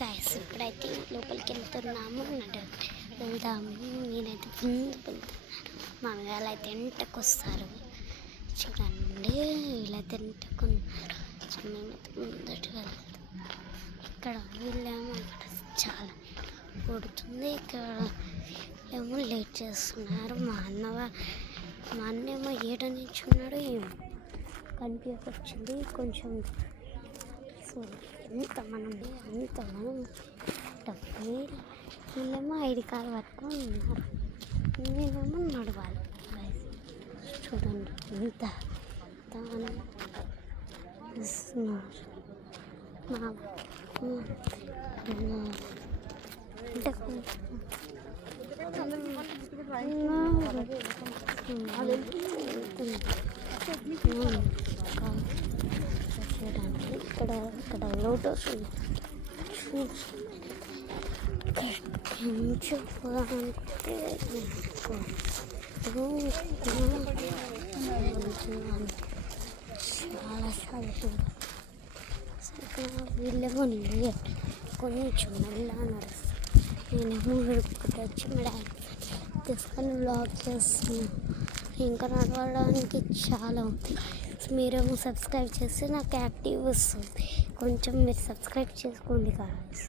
Guys ఇప్పుడైతే లోపలికి వెళ్తున్నాము వెళ్దాము. నేనైతే ముందు వెళ్తున్నాను, మా వాళ్ళు అయితే ఎంటకు వస్తారు. చూడండి వీళ్ళైతే ఎంటకున్నారు. మేమైతే ముందటి వెళ్తాం. ఇక్కడ వీళ్ళేమో ఇక్కడ చాలా కొడుతుంది, ఇక్కడ ఏమో లేట్ చేస్తున్నారు. మా అన్నేమో ఏడ నుంచి ఉన్నాడు ఏమో కనిపించకొచ్చింది కొంచెం. సో అంతమనం వీళ్ళేమో 5 కార్లు పట్టుకొని ఉన్నారు, నేనేమో నడవాలి. చూడండి ఎంత దానం ఇస్తున్నారు. అంటే చూడండి ఇక్కడ లోటస్ చూడాలనుకుంటే చాలా ఇక్కడ వీళ్ళేమో కొంచెం మెల్లగా నడుస్తారు. నేనేమో వచ్చి డాడీ తీసుకొని బ్లాగ్ చేస్తున్నాను. ఇంకా నడవడానికి చాలా ఉంది. మీరేమో సబ్స్క్రైబ్ చేస్తే నాకు యాక్టివ్ వస్తుంది. కొంచెం మీరు సబ్స్క్రైబ్ చేసుకోండి కదా.